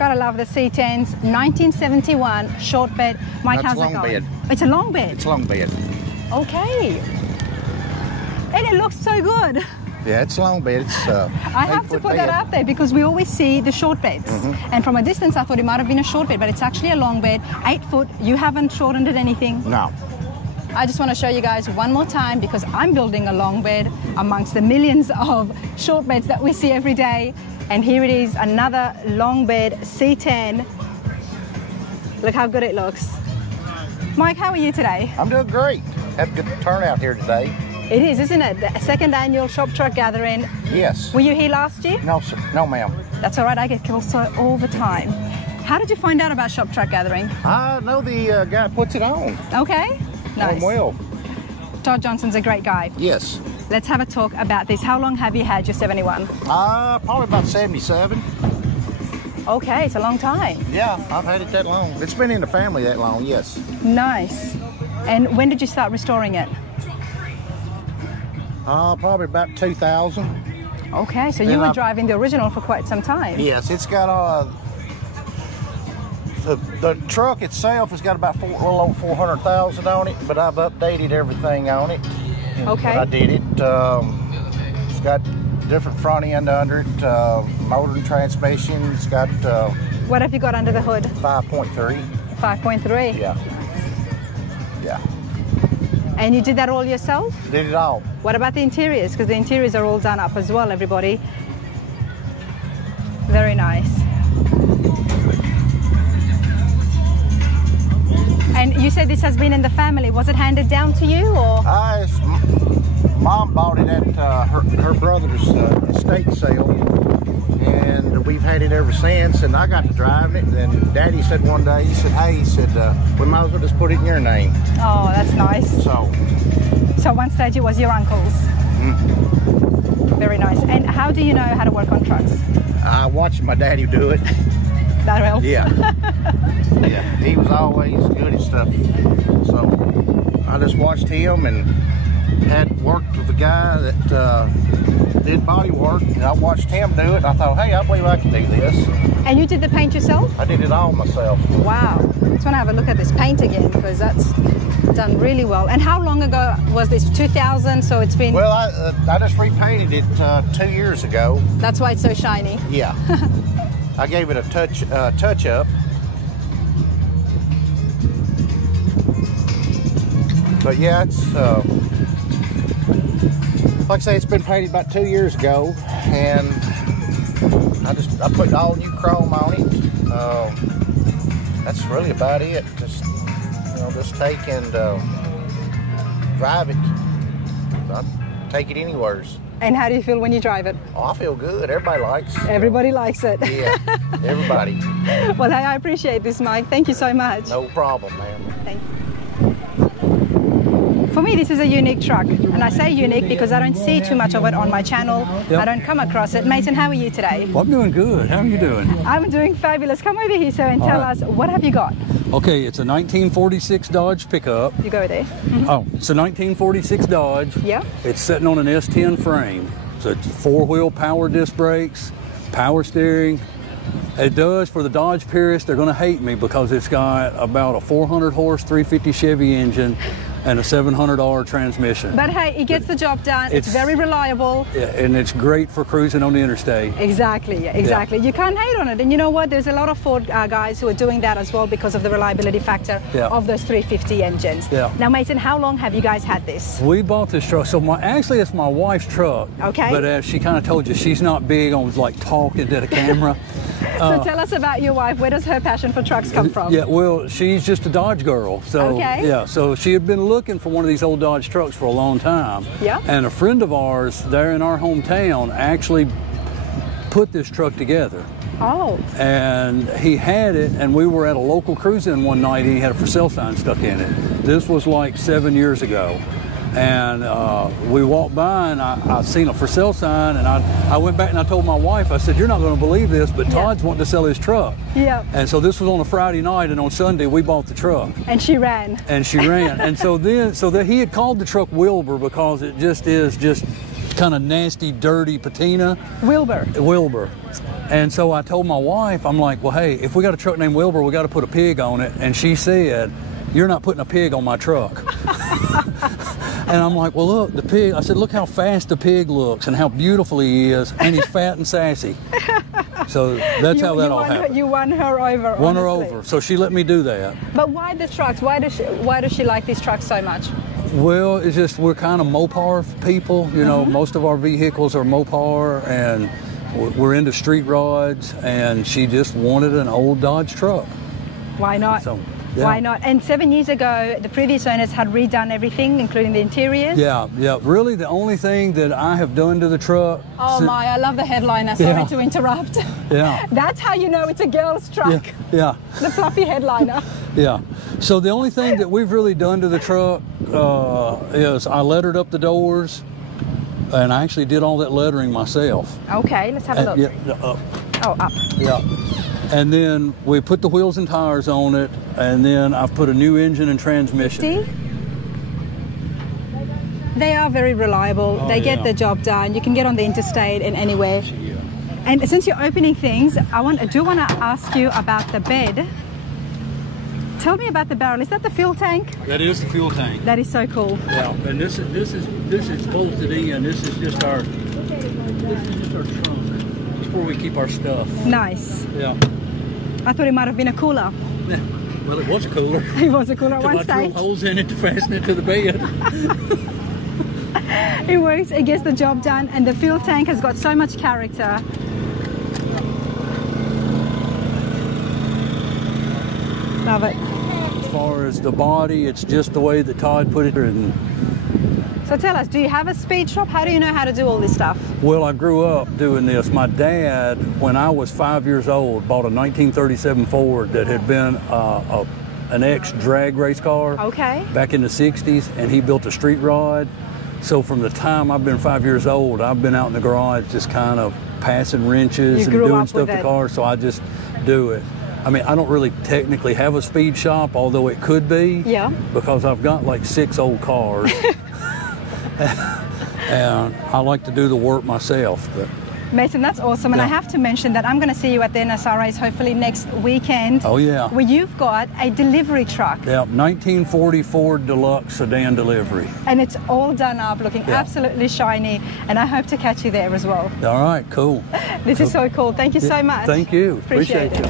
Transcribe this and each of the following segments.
Gotta love the C10s. 1971 short bed. Mike, how's it going? Bed. It's a long bed. It's a long bed. Okay. And it looks so good. Yeah, it's a long bed. It's I have to put that out there because we always see the short beds. And from a distance, I thought it might have been a short bed, but it's actually a long bed. 8 foot. You haven't shortened it anything? No. I just want to show you guys one more time because I'm building a long bed amongst the millions of short beds that we see every day. And here it is, another long bed C10. Look how good it looks. Mike, how are you today? I'm doing great. Had a good turnout here today. It is, isn't it? The second annual shop truck gathering. Yes. Were you here last year? No, sir. No, ma'am. That's all right. I get calls all the time. How did you find out about shop truck gathering? I know the guy puts it on. Okay. Nice. Well. Todd Johnson's a great guy. Yes. Let's have a talk about this. How long have you had your 71? Probably about 77. Okay, it's a long time. Yeah, I've had it that long. It's been in the family that long, yes. Nice. And when did you start restoring it? Probably about 2000. Okay, so you were driving the original for quite some time. Yes, it's got the truck itself has got about a little over 400,000 on it, but I've updated everything on it. Okay. I did it. It's got different front end under it, motor and transmission. It's got what have you got under the hood? 5.3. 5.3. Yeah. Yeah. And you did that all yourself? Did it all. What about the interiors? Because the interiors are all done up as well, everybody. Very nice. And you said this has been in the family. Was it handed down to you, or? Mom bought it at her brother's estate sale, and we've had it ever since. And I got to driving it. And Daddy said one day, he said, "Hey," he said, "we might as well just put it in your name." Oh, that's nice. So one stage it was your uncle's. Very nice. And how do you know how to work on trucks? I watched my daddy do it. That helps. Yeah. Yeah, he was always good at stuff. So I just watched him and had worked with a guy that did body work. And I watched him do it, and I thought, hey, I believe I can do this. And you did the paint yourself? I did it all myself. Wow. I just want to have a look at this paint again because that's done really well. And how long ago was this? 2000? So it's been... Well, I just repainted it 2 years ago. That's why it's so shiny. Yeah. I gave it a touch up. But yeah, it's like I say, it's been painted about 2 years ago, and I put all new chrome on it. That's really about it. Just take and drive it. I take it anywheres. And how do you feel when you drive it? Oh, I feel good. Everybody likes it. Everybody likes it. Yeah, everybody. Well, hey, I appreciate this, Mike. Thank you so much. No problem, ma'am. Thank you. For me, this is a unique truck, and I say unique because I don't see too much of it on my channel. Yep. I don't come across it. Mason, how are you today? Well, I'm doing good. How are you doing? I'm doing fabulous. Come over here, sir, and tell us, what have you got? Okay, it's a 1946 Dodge pickup. You go there. Oh, it's a 1946 Dodge. Yeah. It's sitting on an S10 frame. So it's 4-wheel power disc brakes, power steering. It does, for the Dodge purists, they're going to hate me because it's got about a 400 horse 350 Chevy engine and a $700 transmission. But hey, it gets the job done. It's very reliable. Yeah, and it's great for cruising on the interstate. Exactly, exactly. Yeah. You can't hate on it. And you know what? There's a lot of Ford guys who are doing that as well because of the reliability factor of those 350 engines. Yeah. Now, Mason, how long have you guys had this? We bought this truck. So actually, it's my wife's truck. Okay. But as she kind of told you, she's not big on like talking to the camera. So tell us about your wife. Where does her passion for trucks come from? Yeah, well, she's just a Dodge girl. So yeah, so she had been looking for one of these old Dodge trucks for a long time. Yeah. And a friend of ours there in our hometown actually put this truck together. Oh. And he had it, and we were at a local cruise-in one night, and he had a for sale sign stuck in it. This was like 7 years ago. And we walked by, and I seen a for sale sign, and I went back and I told my wife, I said, "You're not going to believe this, but Todd's wanting to sell his truck." Yeah. And so this was on a Friday night, and on Sunday we bought the truck. And she ran. And she ran. And so then he had called the truck Wilbur because it just is kind of nasty, dirty patina. Wilbur. And so I told my wife, I'm like, well, hey, if we got a truck named Wilbur, we got to put a pig on it. And she said, you're not putting a pig on my truck. And I'm like, well, look, the pig. I said, look how fast the pig looks and how beautiful he is, and he's fat and sassy. So that's how that all happened. You won her over. Won her over. So she let me do that. But why the trucks? Why does she like these trucks so much? Well, it's just we're kind of Mopar people. You know, most of our vehicles are Mopar, and we're into street rods. And she just wanted an old Dodge truck. Why not? So, yeah. Why not? And 7 years ago, the previous owners had redone everything, including the interiors. Yeah. Really, the only thing that I have done to the truck. Oh my! I love the headliner. Sorry to interrupt. Yeah. That's how you know it's a girl's truck. Yeah. The fluffy headliner. Yeah. So the only thing that we've really done to the truck is I lettered up the doors, and I actually did all that lettering myself. Okay, let's have a look. Yeah, up. Oh, up. Yeah. And then we put the wheels and tires on it, and then I've put a new engine and transmission. See? They are very reliable. They get the job done. You can get on the interstate and anywhere. Yeah. And since you're opening things, I do want to ask you about the bed. Tell me about the barrel. Is that the fuel tank? That is the fuel tank. That is so cool. Yeah. And this is bolted in. This is just our trunk. It's where we keep our stuff. Nice. Yeah. I thought it might have been a cooler. Well, it was a cooler. It was a cooler at one I stage. drilled holes in it to fasten it to the bed. It works, it gets the job done, and the fuel tank has got so much character. Love it. As far as the body, it's just the way that Todd put it. And so tell us, do you have a speed shop? How do you know how to do all this stuff? well, I grew up doing this. My dad, when I was 5 years old, bought a 1937 Ford that had been an ex-drag race car back in the 60s, and he built a street rod. So from the time I've been 5 years old, I've been out in the garage just kind of passing wrenches and doing stuff to cars, so I just do it. I mean, I don't really technically have a speed shop, although it could be, because I've got like 6 old cars. And I like to do the work myself. But Mason, that's awesome. And I have to mention that I'm going to see you at the NSRAs hopefully next weekend. Oh, yeah. Where you've got a delivery truck. Yeah, 1940 Ford Deluxe sedan delivery. And it's all done up, looking absolutely shiny. And I hope to catch you there as well. All right, cool. This is so cool. Thank you so much. Thank you. Appreciate it.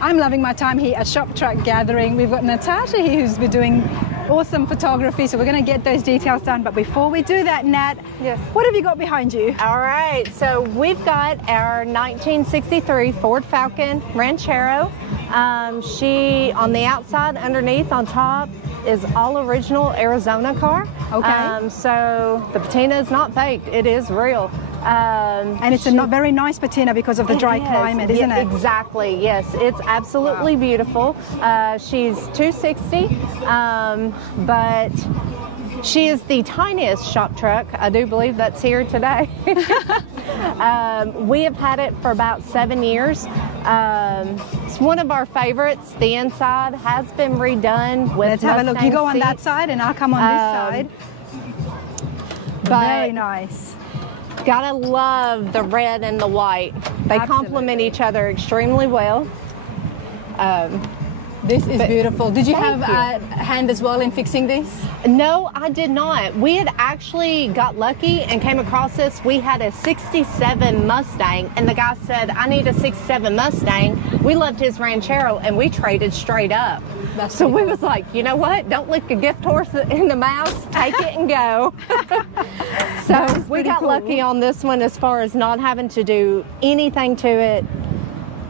I'm loving my time here at Shop Truck Gathering. We've got Natasha here who's been doing awesome photography, so we're going to get those details done. But before we do that, Nat, what have you got behind you? All right, so we've got our 1963 Ford Falcon Ranchero. She, on the outside, underneath, on top, is all original Arizona car. Okay. So the patina is not faked, it is real. And it's a very nice patina because of the dry climate, isn't it? Exactly, yes. It's absolutely beautiful. She's 260, but she is the tiniest shop truck. I do believe that's here today. We have had it for about 7 years. It's one of our favorites. The inside has been redone with Let's have a look. You go on that side and I'll come on this side. Very nice. Gotta love the red and the white. They complement each other extremely well. This is beautiful. Did you have a hand as well in fixing this? No, I did not. We had actually got lucky and came across this. We had a 67 Mustang, and the guy said, I need a 67 Mustang. We loved his Ranchero, and we traded straight up. So we was like, you know what? Don't lick a gift horse in the mouth. Take it and go. So we got lucky on this one as far as not having to do anything to it.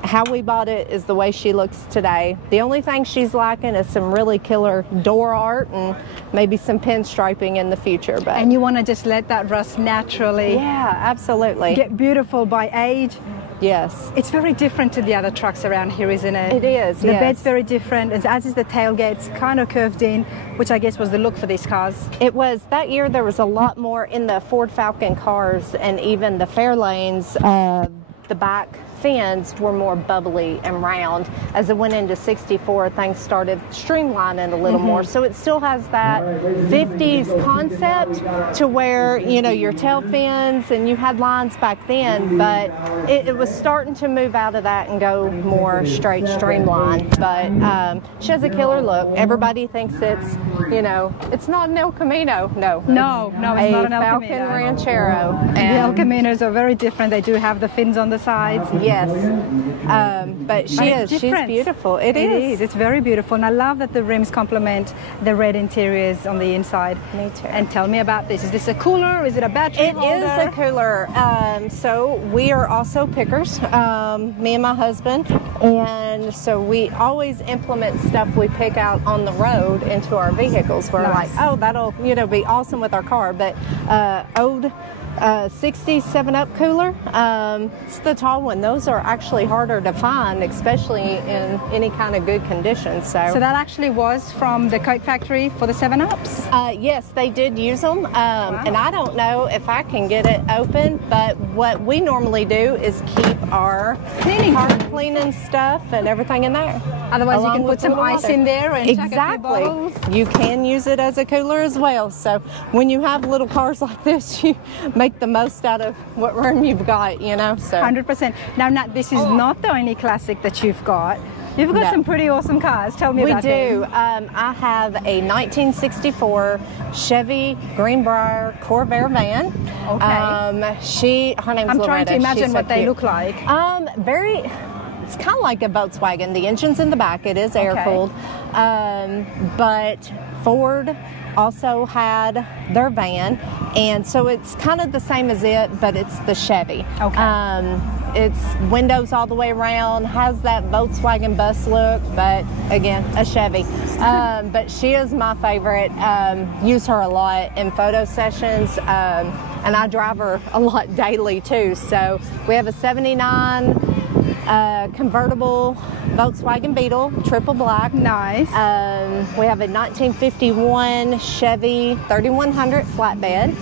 How we bought it is the way she looks today. The only thing she's lacking is some really killer door art and maybe some pinstriping in the future. But and you want to just let that rust naturally. Yeah, absolutely. Get beautiful by age. Yes. It's very different to the other trucks around here, isn't it? It is, The bed's very different, as is the tailgate. It's kind of curved in, which I guess was the look for these cars. It was. That year there was a lot more in the Ford Falcon cars, and even the Fairlanes. the back fins were more bubbly and round. As it went into 64, things started streamlining a little more. So it still has that 50s concept to where, you know, your tail fins and you had lines back then, but it was starting to move out of that and go more straight streamlined. But she has a killer look. Everybody thinks it's, you know, it's not an El Camino. No, it's not an El Falcon Camino. Ranchero. The El Caminos are very different. They do have the fins on the sides. Yes, but she's beautiful. It is. It's very beautiful, and I love that the rims complement the red interiors on the inside. Me too. And tell me about this. Is this a cooler? Is it a battery holder? It is a cooler. So we are also pickers, me and my husband, and so we always implement stuff we pick out on the road into our vehicles. We're like, oh, that'll, you know, be awesome with our car. But old 60 7-Up cooler. It's the tall one. Those are actually harder to find, especially in any kind of good condition. So that actually was from the Coke factory for the 7-Ups? Yes, they did use them. And I don't know if I can get it open, but what we normally do is keep our cleaning stuff and everything in there. Otherwise, you can put some ice in there and check a few bottles. You can use it as a cooler as well. So when you have little cars like this, you make the most out of what room you've got, you know. So 100%. Now, Nat, this is not the only classic that you've got. You've got some pretty awesome cars. Tell me about it. We do. I have a 1964 Chevy Greenbrier Corvair van. Okay. Her name's I'm Loretta. trying to imagine what they look like. It's kind of like a Volkswagen. The engine's in the back. It is air-cooled. But Ford also had their van, and so it's kind of the same as it, but it's the Chevy. Okay. It's windows all the way around, has that Volkswagen bus look, but again, a Chevy. But she is my favorite. Use her a lot in photo sessions, and I drive her a lot daily too. So we have a 79 convertible Volkswagen Beetle, triple black. Nice. We have a 1951 Chevy 3100 flatbed,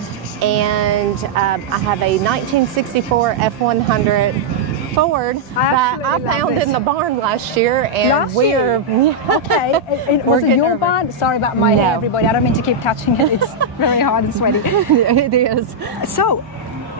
and I have a 1964 F100 Ford that I found in the barn last year, and we're okay. Was it your barn? Sorry about my hair, everybody. I don't mean to keep touching it. It's very hard and sweaty. It is. So,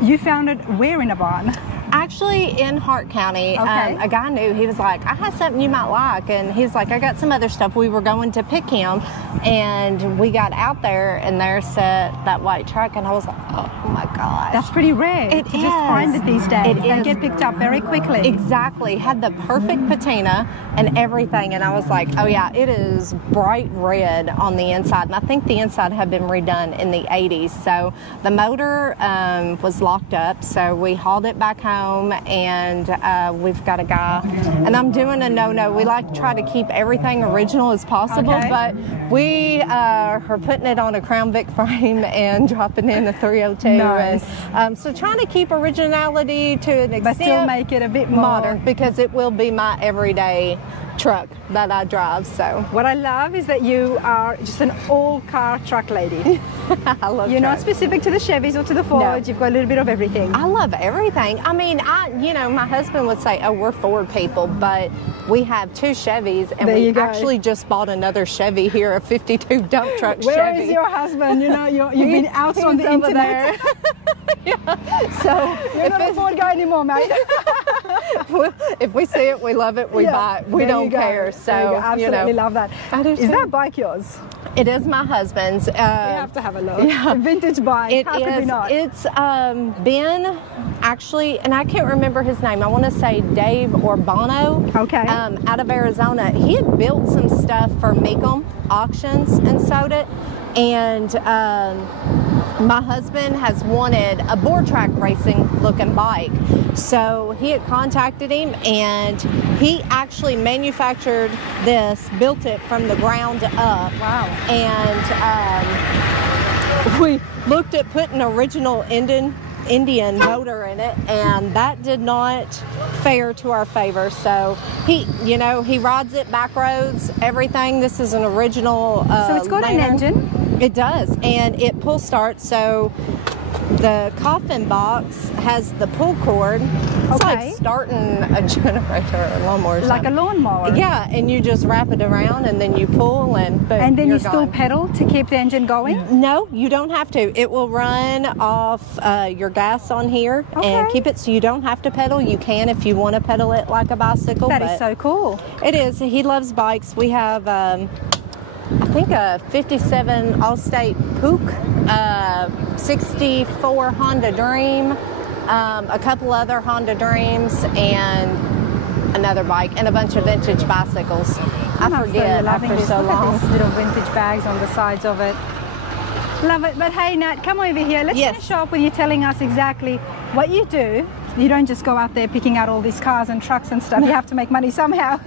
you found it where in a barn? Actually, in Hart County. A guy knew. He was like, I have something you might like, and he's like, I got some other stuff. We were going to pick him, and we got out there, and there sat that white truck, and I was like, oh my God. That's pretty rare to just find it these days. They get picked up very quickly. Exactly. Had the perfect patina and everything, and I was like, oh yeah, it is bright red on the inside, and I think the inside had been redone in the 80s. So the motor was locked up, so we hauled it back home, and we've got a guy, and I'm doing a no-no. We like to try to keep everything original as possible, but we are putting it on a Crown Vic frame and dropping in a 302. Nice. And, so trying to keep originality to an extent, but still make it a bit more modern, because it will be my everyday truck that I drive. So what I love is that you are just an all-car truck lady. I love You're not trucks. specific to the Chevys or to the Fords. No. You've got a little bit of everything. I love everything. I mean, you know, my husband would say, oh, we're Ford people, but we have two Chevys, and we actually just bought another Chevy here, a 52 dump truck Chevy. Where is your husband? You know, you've been out on the internet. So you're not a Ford guy anymore, mate. If we see it, we love it, we buy it. We don't care. So absolutely love that. Is that bike yours? It is my husband's. We have to have a look. A vintage bike. How could we not? It's Ben, actually, and I can't remember his name. I want to say Dave Urbano. Okay. Out of Arizona. He had built some stuff for Meekum auctions and sold it. And my husband has wanted a board track racing looking bike. So he had contacted him, and he actually manufactured this, built it from the ground up. Wow. And we looked at putting original Indian motor in it, and that did not fare to our favor. So he rides it back roads, everything. This is an original so it's got an engine. It does, and it pull starts. So The coffin box has the pull cord. It's like starting a generator or lawnmower. Like a lawnmower. Yeah, and you just wrap it around and then you pull and boom, and then you're you still gone. pedal to keep the engine going? No, you don't have to. It will run off your gas on here and keep it so you don't have to pedal. You can if you want to pedal it like a bicycle. That is so cool. It is. He loves bikes. We have, I think, a 57 Allstate Pook, 64 Honda Dream, a couple other Honda Dreams, and another bike, and a bunch of vintage bicycles. I forget after so long. Look at these little vintage bags on the sides of it. Love it. But hey, Nat, come over here. Let's finish off with you telling us exactly what you do. You don't just go out there picking out all these cars and trucks and stuff. You have to make money somehow.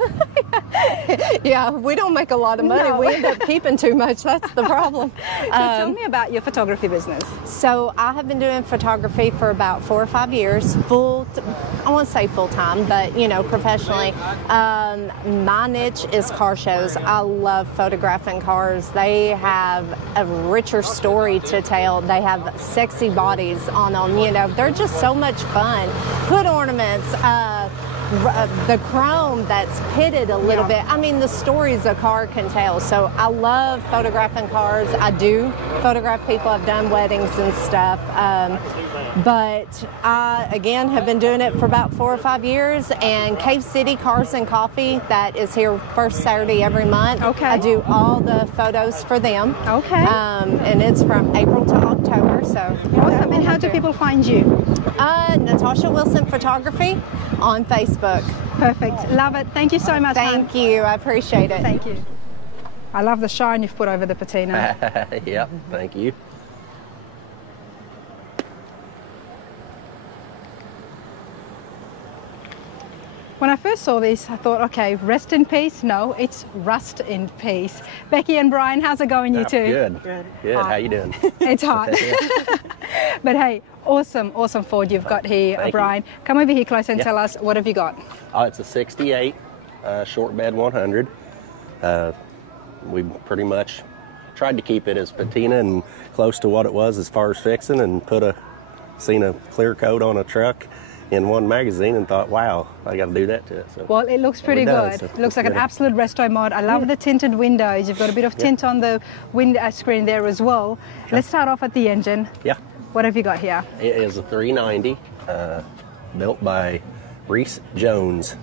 Yeah, we don't make a lot of money. We end up keeping too much. That's the problem. So tell me about your photography business. So I have been doing photography for about 4 or 5 years. I won't say full time, but you know, professionally. My niche is car shows. I love photographing cars. They have a richer story to tell. They have sexy bodies on them. You know, they're just so much fun. Hood ornaments, the chrome that's pitted a little bit. I mean, the stories a car can tell. So I love photographing cars. I do photograph people. I've done weddings and stuff. But I, again, have been doing it for about 4 or 5 years. And Cave City Cars and Coffee, that is here first Saturday every month. I do all the photos for them. And it's from April to October. So awesome. And how do people find you? Natasha Wilson Photography on Facebook. Perfect. Love it. Thank you so much. Thank you. I appreciate it. Thank you. I love the shine you've put over the patina. Yep. Thank you. When I first saw this, I thought, okay, rest in peace. No, it's rust in peace. Becky and Brian, how's it going, you two? Good. Good. How you doing? It's hot. But hey, awesome Ford you've got here, Brian. Come over here close and tell us, what have you got? It's a 68 short bed 100. We pretty much tried to keep it as patina and close to what it was as far as fixing, and seen a clear coat on a truck in one magazine and thought, wow, I got to do that to it. So, well, it looks pretty good. It looks like an absolute resto mod. I love the tinted windows. You've got a bit of tint on the window screen there as well. Let's start off at the engine. What have you got here? It is a 390 built by Reese Jones.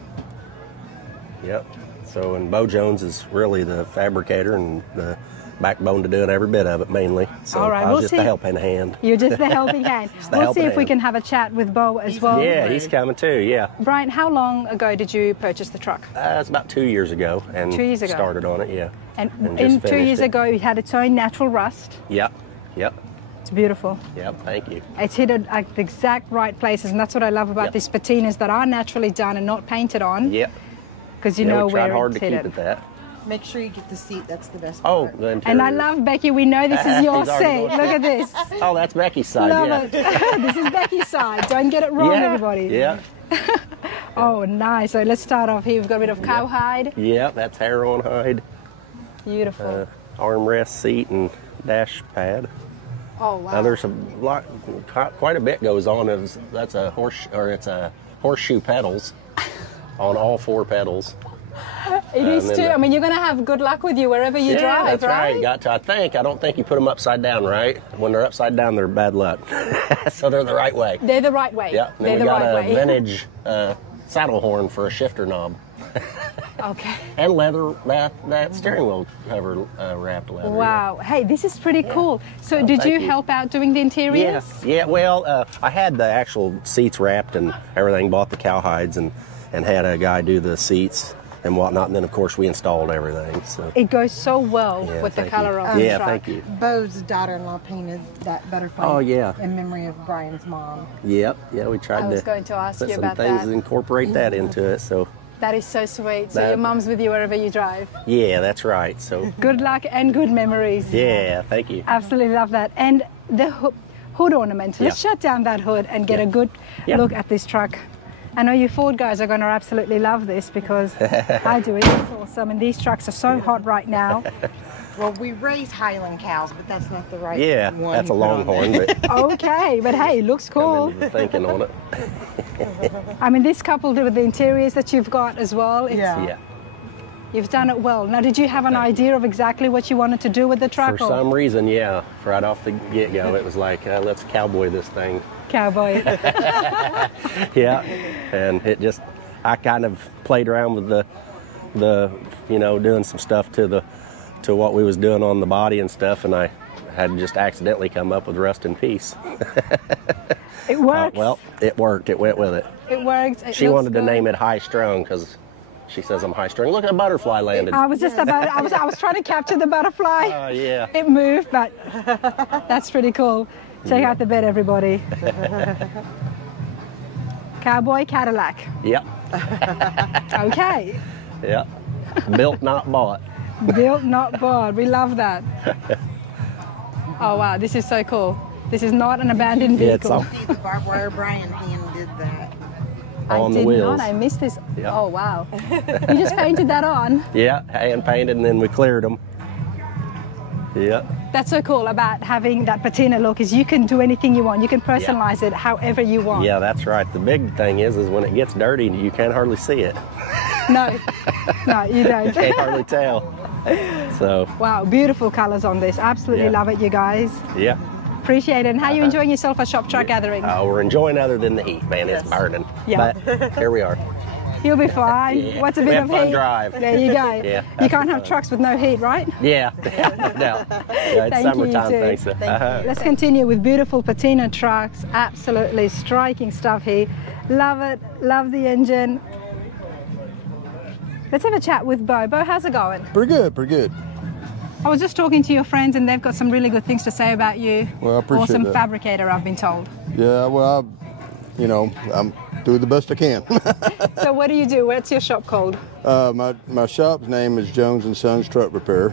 So, and Bo Jones is really the fabricator and the backbone to doing every bit of it, mainly. So all right, I was just a helping hand. You're just the helping hand. We'll see if we can have a chat with Bo as well. Yeah, he's coming too, Brian, how long ago did you purchase the truck? It's about 2 years ago. And 2 years ago. Started on it, And in 2 years ago, it had its own natural rust. Yep. It's beautiful. Yep, thank you. It's hit at the exact right places, and that's what I love about these patinas that are naturally done and not painted on. Because you know where hard it's to hit keep it that. Make sure you get the seat. That's the best part. Oh, the interior. And I love, Becky, we know this is your seat. Look at this. Oh, that's Becky's side, Love it. This is Becky's side. Don't get it wrong, everybody. Oh, nice. So let's start off here. We've got a bit of cowhide. That's hair on hide. Beautiful. Armrest, seat, and dash pad. Oh, wow. There's quite a bit goes on. It's a horseshoe pedals on all 4 pedals. It is too. I mean, you're going to have good luck with you wherever you drive, that's right? I don't think you put them upside down, right? When they're upside down, they're bad luck. So they're the right way. They're the right way. Yeah. They're the right way. We got a vintage saddle horn for a shifter knob. Okay. And leather, that steering wheel cover wrapped leather. Wow. Hey, this is pretty cool. So did you help out doing the interiors? Well, I had the actual seats wrapped and everything, bought the cowhides and had a guy do the seats and whatnot, and then of course we installed everything. So it goes so well with the color of the truck. Thank you. Bo's daughter-in-law painted that butterfly in memory of Brian's mom. We tried I was going to ask put you some about things that. and incorporate that into it. So that is so sweet. So your mom's with you wherever you drive. Yeah, that's right. So good luck and good memories. Yeah, thank you. Absolutely love that. And the hood ornament. Let's shut down that hood and get a good look at this truck. I know you Ford guys are going to absolutely love this because I do. It's awesome. And these trucks are so hot right now. Well, we raise Highland cows, but that's not the right one. Yeah, that's a Longhorn. But Okay, but hey, it looks cool. I'm thinking on it. I mean, this coupled with the interiors that you've got as well. Yeah. You've done it well. Now, did you have an idea of exactly what you wanted to do with the truck? For some reason, yeah. Right off the get-go, it was like, let's cowboy this thing. Cowboy. Yeah, and it just, I kind of played around with the you know, doing some stuff to what we was doing on the body and stuff, and I had just accidentally come up with Rust in Peace. It worked. Well, it worked. It went with it. It worked. She wanted to name it High Strung because she says I'm high strung. Look at a butterfly landed. I was just about. I was trying to capture the butterfly. Oh yeah. It moved, but that's pretty cool. Check out the bed, everybody. Cowboy Cadillac. Yep. Okay. Yep. Built, not bought. Built, not bought. We love that. Oh wow, this is so cool. This is not an abandoned vehicle. See the barbed wire Brian hand did that. On the wheels. I missed this. Yep. Oh wow. You just painted that on. Yeah, hand painted, and then we cleared them. Yep. That's so cool about having that patina look is you can do anything you want. You can personalize it however you want. Yeah, that's right. The big thing is when it gets dirty, you can't hardly see it. No, no, you don't. You can't hardly tell. So. Wow, beautiful colors on this. Absolutely love it, you guys. Yeah. Appreciate it. And how are you enjoying yourself at Shop Truck Gathering? We're enjoying other than the heat, man. It's burning. Yeah. But here we are. You'll be fine. Yeah. What's a We bit have of fun heat? drive. There you go. Yeah. You can't have trucks with no heat, right? Yeah. No. Yeah, it's Thank you, summertime, you too. thanks. Let's continue with beautiful patina trucks. Absolutely striking stuff here. Love it. Love the engine. Let's have a chat with Bo. Bo, how's it going? Pretty good, pretty good. I was just talking to your friends and they've got some really good things to say about you. Well, I appreciate awesome that. fabricator, I've been told. Yeah, well, you know, I'm doing the best I can. So what do you do? What's your shop called? My shop's name is Jones & Sons Truck Repair,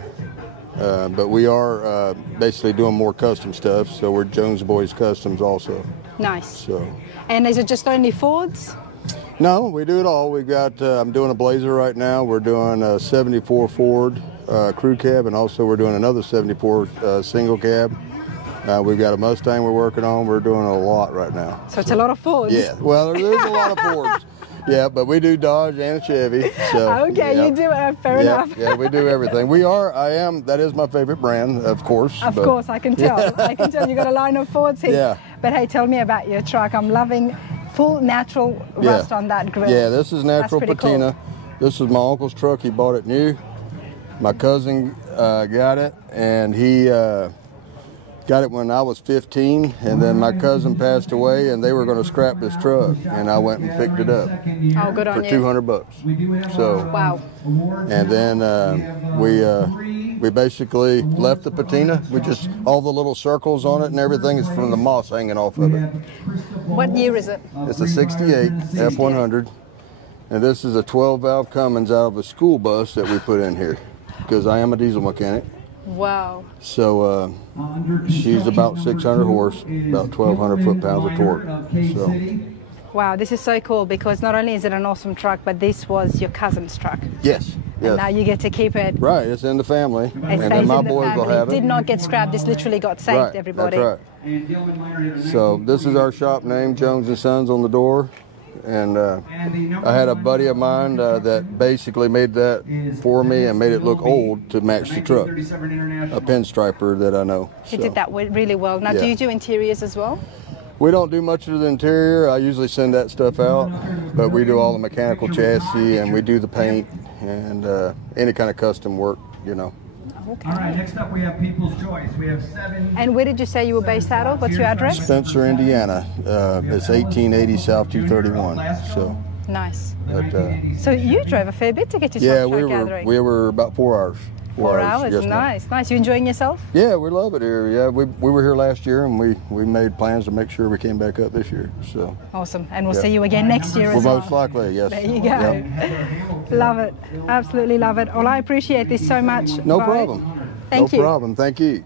but we are basically doing more custom stuff, so we're Jones Boys Customs also. Nice. So. And is it just only Fords? No, we do it all. We've got, I'm doing a Blazer right now. We're doing a 74 Ford crew cab, and also we're doing another 74 single cab. We've got a Mustang we're working on. We're doing a lot right now. So it's a lot of Fords. Yeah, well, there's a lot of Fords. Yeah, but we do Dodge and Chevy. So, okay, yeah. you do it. Fair enough. Yeah, we do everything. that is my favorite brand, of course. Of course, I can tell. Yeah. I can tell you got a line of Fords here. Yeah. But hey, tell me about your truck. I'm loving full natural rust on that grill. Yeah, this is natural patina. Cool. This is my uncle's truck. He bought it new. My cousin got it, and he got it when I was 15, and then my cousin passed away, and they were going to scrap this truck, and I went and picked it up. Oh, good on you. For $200. So. Wow. And then we basically left the patina. We just, all the little circles on it and everything is from the moss hanging off of it. What year is it? It's a 68 F100, and this is a 12-valve Cummins out of a school bus that we put in here, because I am a diesel mechanic. Wow. So she's about 600 horse, about 1,200 foot-pounds of torque. So. Wow, this is so cool because not only is it an awesome truck, but this was your cousin's truck. Yes. And now you get to keep it. Right, it's in the family. It and then my boys will have it. It did not get scrapped. This literally got saved, right, everybody. That's right. So this is our shop name, Jones & Sons, on the door. And I had a buddy of mine that basically made that for me and made it look old to match the truck. A pinstriper that I know. He did that really well. Now, do you do interiors as well? We don't do much of the interior. I usually send that stuff out, but we do all the mechanical chassis and we do the paint and any kind of custom work, you know. Okay. All right, next up we have People's Choice. We have 7. And where did you say you were based out of? What's your address? Spencer, Indiana. It's 1880 South 231. So. Nice. But, so you drove a fair bit to get to Shop Truck Gathering? we were about 4 hours. 4 hours, nice, nice. You enjoying yourself? Yeah, we love it here. Yeah, we were here last year, and we made plans to make sure we came back up this year. So awesome, and we'll see you again next year as well. well. Most likely, yes. There you go. Love it, absolutely love it. Well, I appreciate this so much. No problem. Thank you. No problem. Thank you.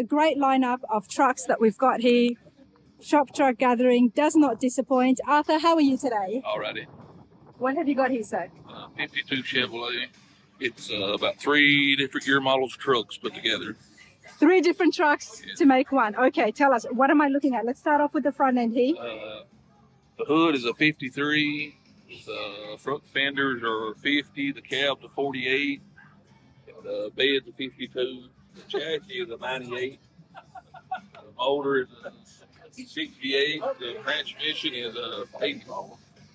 a great lineup of trucks that we've got here. Shop Truck Gathering does not disappoint. Arthur, how are you today? Alrighty. What have you got here, sir? 52 Chevrolet. It's about 3 different year models trucks put together. 3 different trucks to make one. Okay, tell us, what am I looking at? Let's start off with the front end here. The hood is a 53. The front fenders are 50. The cab's a 48. The bed's a 52. The chassis is a 98. The motor is a 68. The transmission is a 80.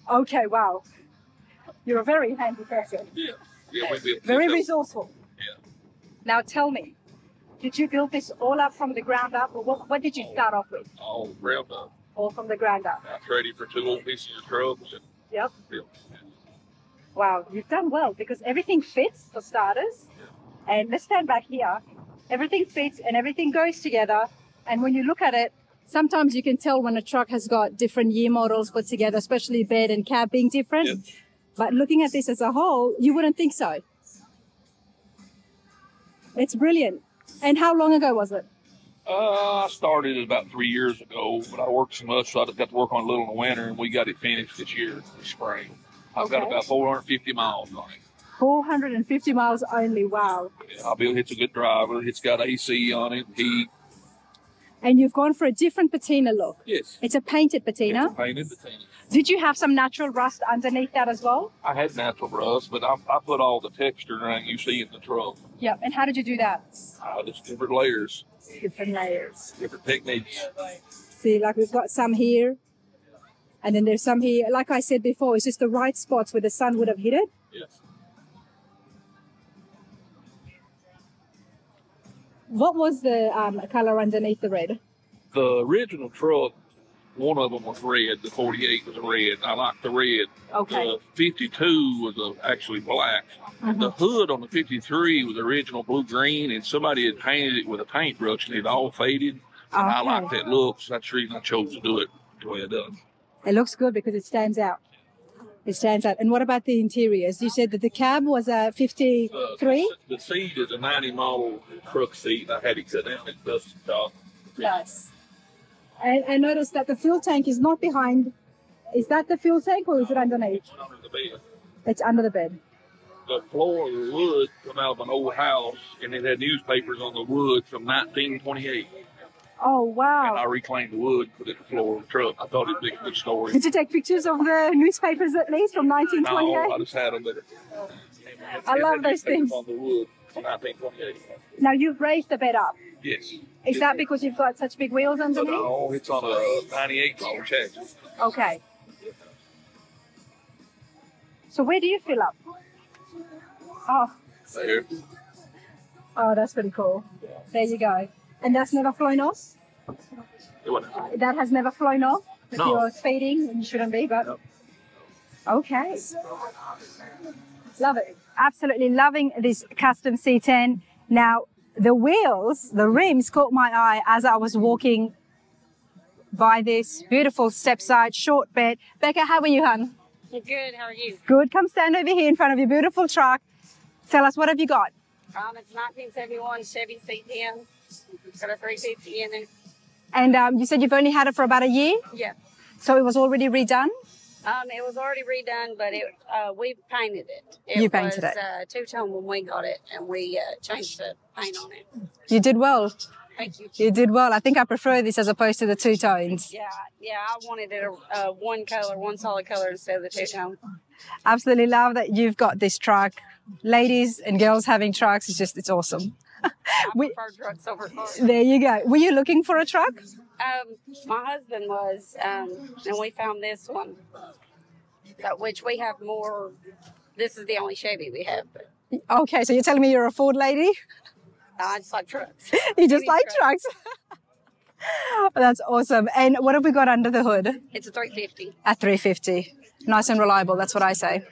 Okay, wow. You're a very handy person. Yeah. Yeah, very resourceful. Yeah. Now tell me, did you build this all up from the ground up, or what did you start off with? All ground up. All from the ground up. I traded for 2 old pieces of trucks. And yep. built. Wow, you've done well because everything fits for starters. Yeah. And let's stand back here. Everything fits and everything goes together. And when you look at it, sometimes you can tell when a truck has got different year models put together, especially bed and cab being different. Yep. But looking at this as a whole, you wouldn't think so. It's brilliant. And how long ago was it? I started about 3 years ago, but I worked so much, so I just got to work on it a little in the winter, and we got it finished this year, this spring. I've got about 450 miles on it. 450 miles only, wow. Yeah, it's a good driver. It's got AC on it, heat. And you've gone for a different patina look. Yes. It's a painted patina. It's a painted patina. Did you have some natural rust underneath that as well? I had natural rust, but I put all the texture around you see in the truck. Yeah, and how did you do that? Just different layers. Different layers. Different techniques. See, like we've got some here, and then there's some here. Like I said before, it's just the right spots where the sun would have hit it. Yes. What was the color underneath the red? The original truck, one of them was red. The 48 was red. I liked the red. Okay. The 52 was actually black. Mm-hmm. The hood on the 53 was original blue-green, and somebody had painted it with a paintbrush, and it all faded. And I liked that look, so that's the reason I chose to do it the way I done. It looks good because it stands out. It stands out. And what about the interiors? You said that the cab was a 53? The seat is a 90 model truck seat. I had it cut down and dusted top. Nice. And I noticed that the fuel tank is not behind. Is that the fuel tank or is it underneath? It's under the bed. It's under the bed. The floor of the wood come out of an old house, and it had newspapers on the wood from 1928. Oh, wow. And I reclaimed the wood, put it in the floor of the truck. I thought it'd be a good story. Did you take pictures of the newspapers at least from 1928? No, I just had them. But I love those things. On the wood from 1928. Now, you've raised the bed up. Yes. Is that because you've got such big wheels underneath? No, it's on a 98 model chassis. Okay. So where do you fill up? Oh. There. Oh, that's pretty cool. There you go. And that's never flown off? That has never flown off? If you're speeding, and you shouldn't be, but... No. Okay. Love it. Absolutely loving this custom C10. Now, the wheels, the rims caught my eye as I was walking by this beautiful step-side short bed. Becca, how are you, hon? Good, how are you? Good. Come stand over here in front of your beautiful truck. Tell us, what have you got? It's 1971 Chevy C10. Got a 350 in it. And you said you've only had it for about a year? Yeah. So it was already redone? It was already redone, but we painted it. You painted it? It was two-tone when we got it, and we changed the paint on it. You did well. Thank you. You did well. I think I prefer this as opposed to the two-tones. Yeah, I wanted it one color, one solid color instead of the two-tone. Absolutely love that you've got this truck. Ladies and girls having trucks, it's awesome. I prefer trucks over cars. There you go. Were you looking for a truck? My husband was, and we found this one, which we have more. This is the only Chevy we have. But okay, so you're telling me you're a Ford lady? I just like trucks. You just like trucks? That's awesome. And what have we got under the hood? It's a 350. A 350. Nice and reliable, that's what I say.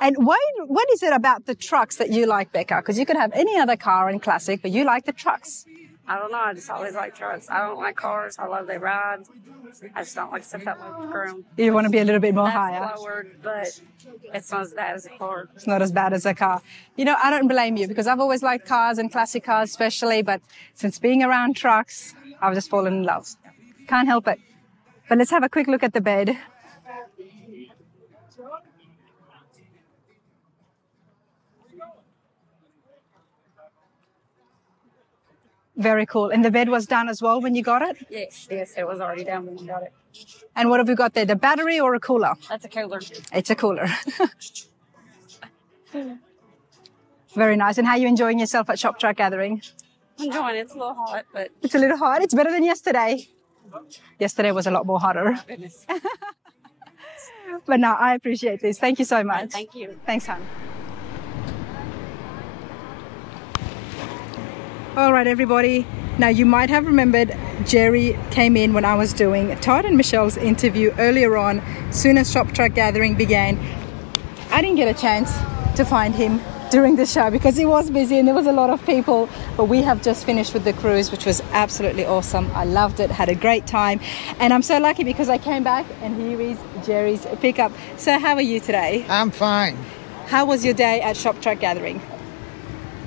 And what is it about the trucks that you like, Becca? Because you could have any other car in classic, but you like the trucks. I don't know. I just always like trucks. I don't like cars. I love they ride. I just don't like stuff that moves ground. You want to be a little bit more higher. Slower, but it's not as bad as a car. It's not as bad as a car. You know, I don't blame you because I've always liked cars and classic cars especially, but since being around trucks, I've just fallen in love. Can't help it. But let's have a quick look at the bed. Very cool. And the bed was done as well when you got it? Yes, it was already done when we got it. And what have we got there? The battery or a cooler? That's a cooler. It's a cooler. Very nice. And how are you enjoying yourself at Shop Truck Gathering? I'm enjoying it. It's a little hot, but... It's a little hot. It's better than yesterday. Yesterday was a lot more hotter. Oh, goodness. But no, I appreciate this. Thank you so much. Thank you. Thanks, hon. All right, everybody. Now, you might have remembered Jerry came in when I was doing Todd and Michelle's interview earlier on, soon as Shop Truck Gathering began. I didn't get a chance to find him during the show because he was busy and there was a lot of people, but we have just finished with the cruise, which was absolutely awesome. I loved it, had a great time, and I'm so lucky because I came back and here is Jerry's pickup. So how are you today? I'm fine. How was your day at Shop Truck Gathering?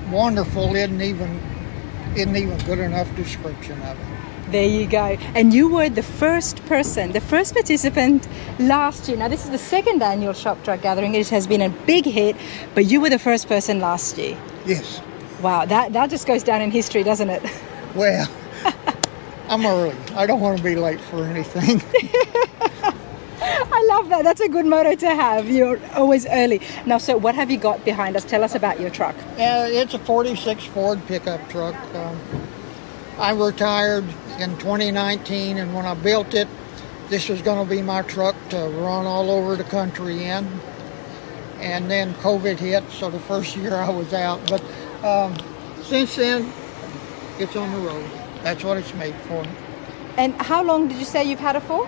Wonderful. Isn't even good enough description of it. There you go. And you were the first person, the first participant last year. Now this is the second annual Shop Truck Gathering. It has been a big hit, but you were the first person last year. Yes. Wow, that just goes down in history, doesn't it? Well, I'm early. I don't want to be late for anything. I love that. That's a good motto to have. You're always early. Now, so what have you got behind us? Tell us about your truck. It's a 46 Ford pickup truck. I retired in 2019, and when I built it, this was going to be my truck to run all over the country in. And then COVID hit, so the first year I was out. But since then, it's on the road. That's what it's made for. And how long did you say you've had it for?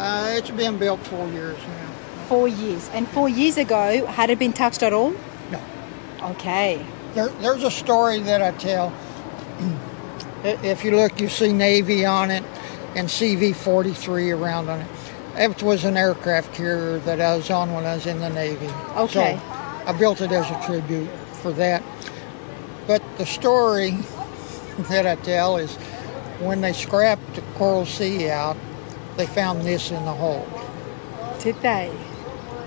It's been built 4 years now. 4 years. And 4 years ago, had it been touched at all? No. Okay. There's a story that I tell. If you look, you see Navy on it and CV-43 around on it. It was an aircraft carrier that I was on when I was in the Navy. Okay. So I built it as a tribute for that. But the story that I tell is when they scrapped the Coral Sea out, they found this in the hold. Did they?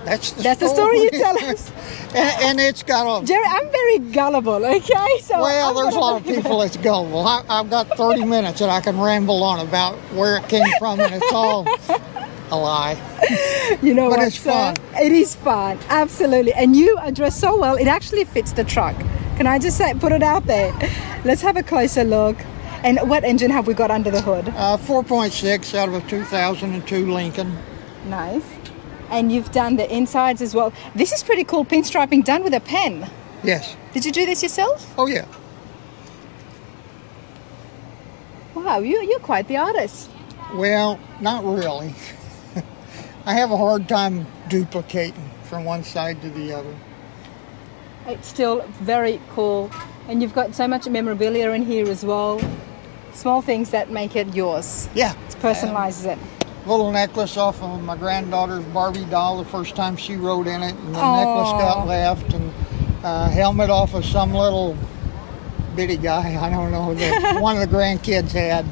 That's the story you tell us. and it's got a... Jerry, I'm very gullible, okay? So well, there's a lot of people that's gullible. I've got 30 minutes that I can ramble on about where it came from, and it's all a lie. You know but what, it's fun. It is fun, absolutely. And you are dressed so well, it actually fits the truck. Can I just say, put it out there? Let's have a closer look. And what engine have we got under the hood? 4.6 out of a 2002 Lincoln. Nice. And you've done the insides as well. This is pretty cool, pinstriping done with a pen. Yes. Did you do this yourself? Oh, yeah. Wow, you're quite the artist. Well, not really. I have a hard time duplicating from one side to the other. It's still very cool. And you've got so much memorabilia in here as well. Small things that make it yours. Yeah. It personalizes it. Little necklace off of my granddaughter's Barbie doll the first time she rode in it, and the necklace got left, and helmet off of some little bitty guy, I don't know, that one of the grandkids had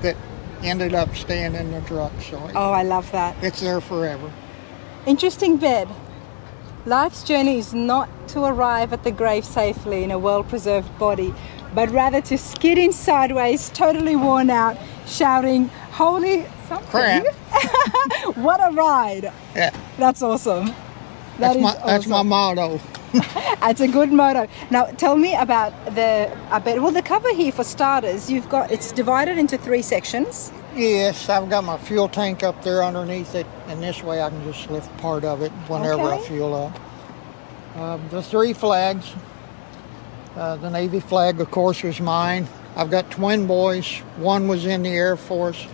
that ended up staying in the truck. So I love that. It's there forever. Interesting bed. Life's journey is not to arrive at the grave safely in a well-preserved body, but rather to skid in sideways, totally worn out, shouting, holy something. Crap. What a ride. Yeah. That's awesome. That's my motto. That's a good motto. Now, tell me about the bed. Well, the cover here, for starters, it's divided into 3 sections. Yes, I've got my fuel tank up there underneath it, and this way I can just lift part of it whenever I fuel up. The 3 flags. The Navy flag, of course, was mine. I've got twin boys. One was in the Air Force.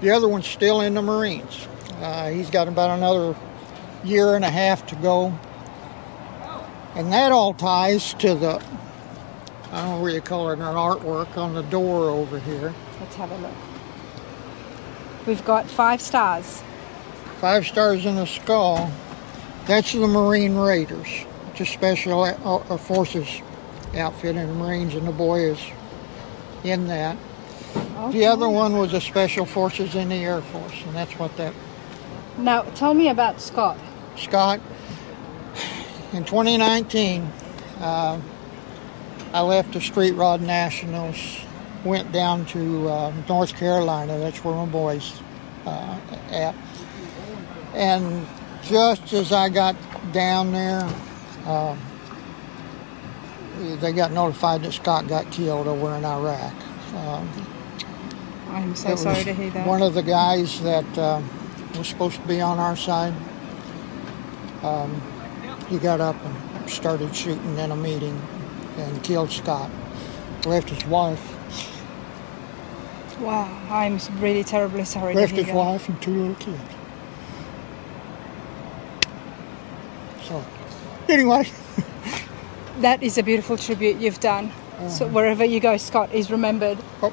The other one's still in the Marines. He's got about another year and a half to go. And that all ties to the I don't know what you call it, an artwork on the door over here. Let's have a look. We've got 5 stars. 5 stars in the skull. That's the Marine Raiders. It's a special forces outfit in the Marines, and the boy is in that. Okay. The other one was a special forces in the Air Force, and that's what that. Now, tell me about Scott. Scott, in 2019, I left the Street Rod Nationals, went down to North Carolina. That's where my boy's at. And just as I got down there, they got notified that Scott got killed over in Iraq. I'm so sorry to hear that. One of the guys that was supposed to be on our side, he got up and started shooting in a meeting and killed Scott. Left his wife. Wow, I'm really terribly sorry to hear that. Left his wife and 2 little kids. So, anyway. That is a beautiful tribute you've done. So wherever you go, Scott is remembered. Oh,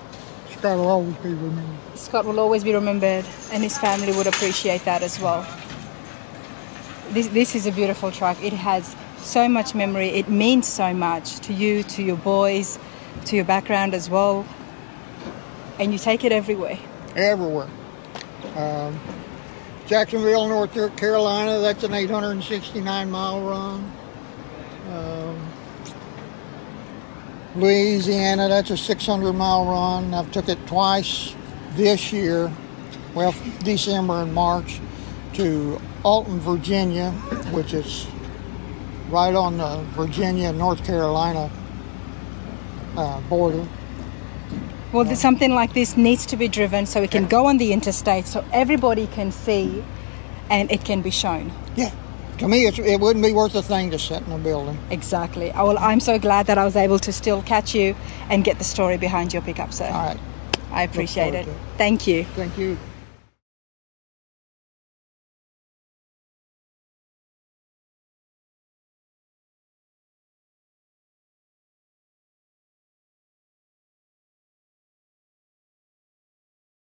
Scott will always be remembered. Scott will always be remembered, and his family would appreciate that as well. This is a beautiful truck. It has so much memory. It means so much to you, to your boys, to your background as well. And you take it everywhere. Everywhere. Jacksonville, North Carolina, that's an 869-mile run. Louisiana, that's a 600-mile run. I've took it twice this year, well, December and March, to Alton, Virginia, which is right on the Virginia-North Carolina border. Well, something like this needs to be driven so it can go on the interstate so everybody can see and it can be shown. Yeah. To me, it wouldn't be worth a thing to sit in a building. Exactly. Well, I'm so glad that I was able to still catch you and get the story behind your pickup, sir. All right. I appreciate it. Thank you. Thank you.